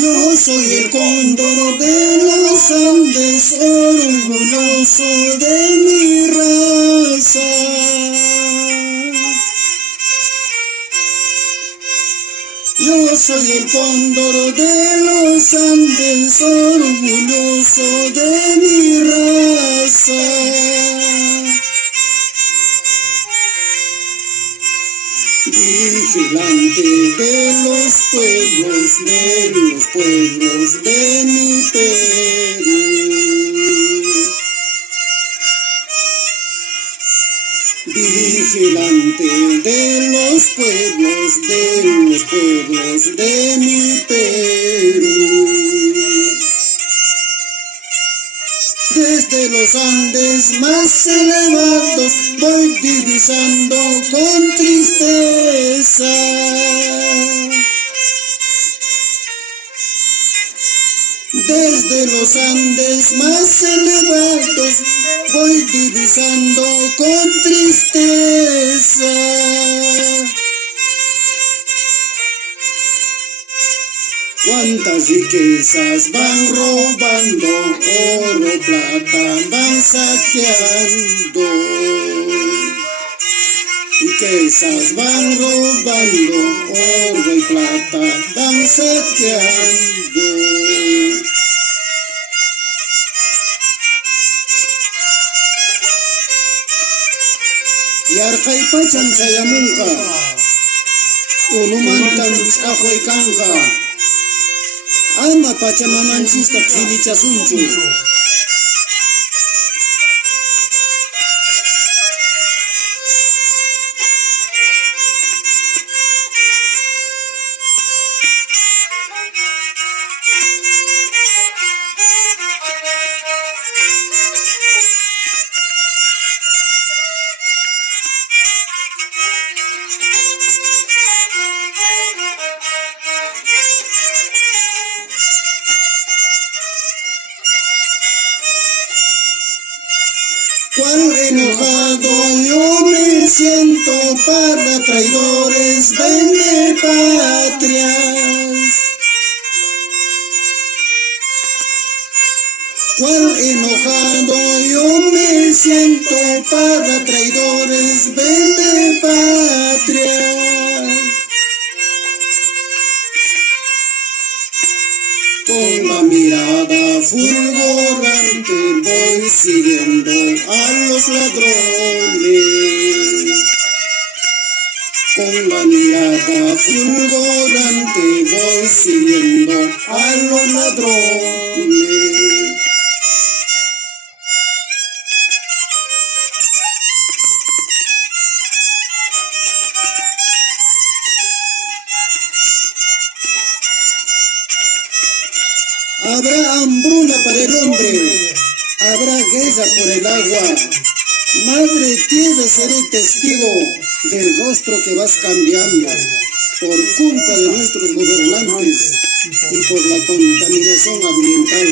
Yo soy el cóndor de los Andes, orgulloso de mi raza. Yo soy el cóndor de los Andes, orgulloso de mi raza. Vigilante de los pueblos de mi Perú. Vigilante de los pueblos de mi Perú. Desde los Andes más elevados voy divisando con tristeza. Desde los Andes más elevados voy divisando con tristeza. Cuántas riquezas van robando, oro, plata van saqueando. Riquezas van robando, oro y plata van saqueando. Yarkay pacham chayamunqa, unumantam ajoy kanqa. Ama pachamamanchista qhillichasunchu. Cuán enojado yo me siento para traidores vende patrias. Cuán enojado yo me siento para traidores vende patrias. Con la mirada fulgurante voy siguiendo a los ladrones. Con la mirada fulgurante voy siguiendo a los ladrones. Habrá hambruna para el hombre, habrá guerra por el agua. Madre tierra, seré testigo del rostro que vas cambiando por culpa de nuestros gobernantes y por la contaminación ambiental.